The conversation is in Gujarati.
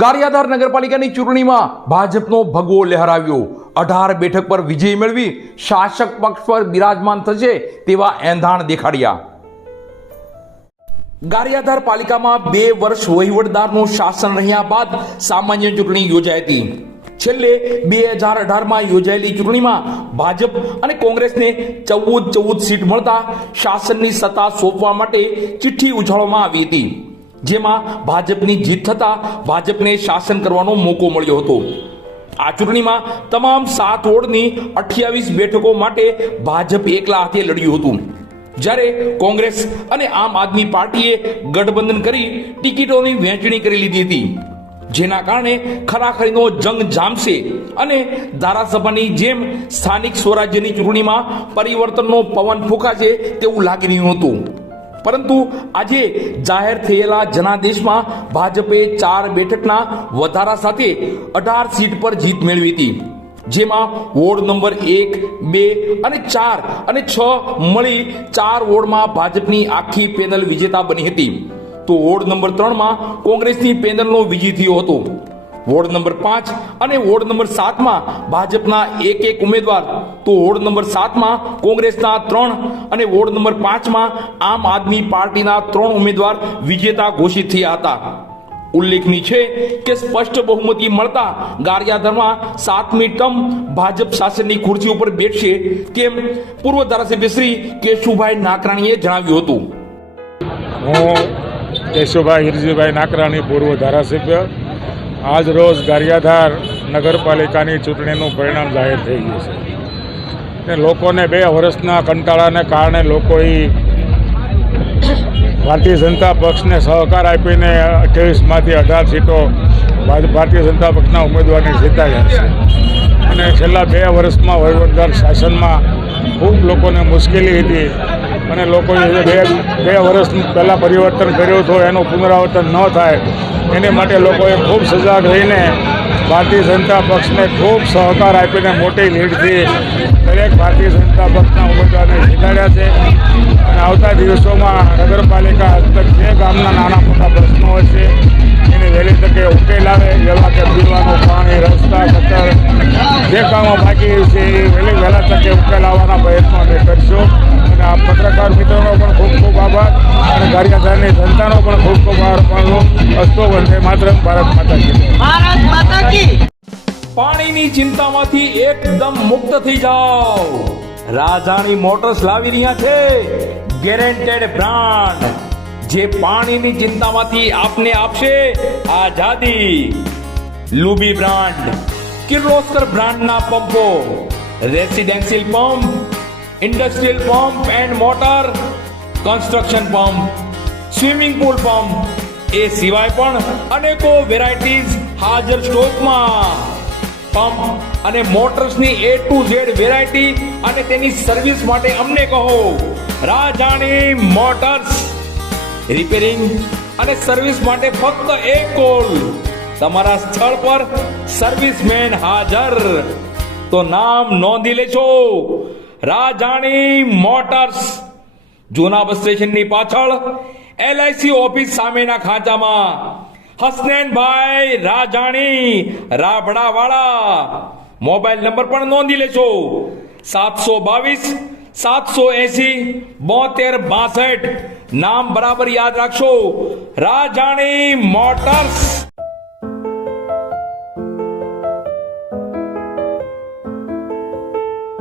ગારિયાધાર નગરપાલિકાની ચૂંટણીમાં ભાજપનો ભગવો લહેરાવ્યો. 18 બેઠક પર વિજય મેળવી શાસક પક્ષ પર બિરાજમાન થશે તેવા એંધાણ દેખાડ્યા. ગારિયાધાર પાલિકામાં 2 વર્ષ વહીવટદારનું શાસન રહ્યા બાદ સામાન્ય ચૂંટણી યોજાઈ હતી. છેલ્લે 2018માં યોજાયેલી ચૂંટણીમાં ભાજપ અને કોંગ્રેસને 14 સીટ મળતા શાસનની સત્તા સોંપવા માટે ચિઠ્ઠી ઉછાળવામાં આવી હતી, જેમાં ભાજપની જીત થતા ભાજપને શાસન કરવાનો મોકો મળ્યો હતો. આ ચૂંટણીમાં તમામ 7 વોર્ડની 28 બેઠકો માટે ભાજપ એકલા હાથે લડ્યું હતું, જ્યારે કોંગ્રેસ અને આમ આદમી પાર્ટીએ ગઠબંધન કરી ટિકિટોની વહેંચણી કરી લીધી હતી, જેના કારણે ખરાખરીનો જંગ જામશે અને ધારાસભાની જેમ સ્થાનિક સ્વરાજ્યની ચૂંટણીમાં પરિવર્તનનો પવન ફૂંકાશે તેવું લાગી રહ્યું હતું. પરંતુ આજે જાહેર થયેલા જનાદેશમાં ભાજપે 4 બેઠકના વધારા સાથે 18 સીટ પર જીત મેળવી હતી, જેમાં વોર્ડ નંબર 1, 2 અને 4 અને 6 મળી 4 વોર્ડમાં ભાજપની આખી પેનલ વિજેતા બની હતી. તો વોર્ડ નંબર 3માં કોંગ્રેસની પેનલનો વિજય થયો હતો. વોર્ડ નંબર 5 અને વોર્ડ નંબર 7માં ભાજપના 1 ઉમેદવાર, તો વોર્ડ નંબર 7માં કોંગ્રેસના 3 અને વોર્ડ નંબર 5માં આમ આદમી પાર્ટીના 3 ઉમેદવાર વિજેતા ઘોષિત થયા હતા. ઉલ્લેખનીય છે કે સ્પષ્ટ બહુમતી મળતા ગારિયાધારમાં 7મી ટર્મ ભાજપ શાસનની ખુરશી ઉપર બેઠશે તેમ પૂર્વ ધારાસભ્ય શ્રી કેશુભાઈ નાકરાણીએ જણાવ્યું હતું. હું કેશુભાઈ હિરજીભાઈ નાકરાણી, પૂર્વ ધારાસભ્ય. આજ રોજ ગારિયાધાર નગરપાલિકાની ચૂંટણીનું પરિણામ જાહેર થઈ ગયું છે. લોકોને 2 વર્ષના કંટાળાને કારણે લોકોએ ભારતીય જનતા પક્ષને સહકાર આપીને 28માંથી 18 સીટો ભારતીય જનતા પક્ષના ઉમેદવારને જીતાડ્યા છે. અને છેલ્લા 2 વર્ષમાં વહીવટદાર શાસનમાં ખૂબ લોકોને મુશ્કેલી હતી અને લોકોએ 2 વર્ષ પહેલાં પરિવર્તન કર્યું હતું, એનું પુનરાવર્તન ન થાય એની માટે લોકોએ ખૂબ સજાગ રહીને ભારતીય જનતા પક્ષને ખૂબ સહકાર આપીને મોટી લીડથી દરેક ભારતીય જનતા પક્ષના ઉમેદવારને જીતાડ્યા છે. અને આવતા દિવસોમાં નગરપાલિકા હસ્તક જે ગામના નાના મોટા પ્રશ્નો હોય છે એને વહેલી તકે ઉકેલ આવે, જેવા કે પીવાનું પાણી, રસ્તા, ગટર, જે કામો બાકી છે એ વહેલા તકે ઉકેલ આવવાના પ્રયત્નો અમે કરશું. અને આ પત્રકાર મિત્રોનો પણ ખૂબ ખૂબ આભાર અને ગારિયાધારની જનતાનો પણ ખૂબ ખૂબ આભાર માનું. અસ્તો વંદે માતરમ. ભારત માતા કી. પાણીની ચિંતામાંથી એકદમ મુક્ત થઈ જાઓ. રાજાણી મોટર્સ લાવી રહ્યા છે ગેરંટેડ બ્રાન્ડ, જે પાણીની ચિંતામાંથી આપને આપશે આઝાદી. લુબી બ્રાન્ડ, કિર્લોસ્કર બ્રાન્ડના પંપો, residential pump, industrial pump and motor, construction pump, swimming pool pump, એ સિવાય પણ અનેકો વેરાયટીઝ હાજર સ્ટોકમાં. પંપ અને મોટર્સની A to Z વેરાયટી અને તેની સર્વિસ માટે અમને કહો રાજાણી મોટર્સ. રિપેરિંગ અને સર્વિસ માટે ફક્ત એક કોલ. તમારા સ્થળ પર સર્વિસમેન હાજર. તો નામ નોંધી લેજો, રાજાણી મોટર્સ, જૂના બસ સ્ટેશનની પાછળ LIC ઓફિસ સામેના ખાંચામાં. હસનૈનભાઈ રાજાણી, રાબડાવાળા. મોબાઈલ નંબર પણ નોંધી લેજો 722 780 72 62. નામ બરાબર યાદ રાખશો, રાજાણી મોટર્સ.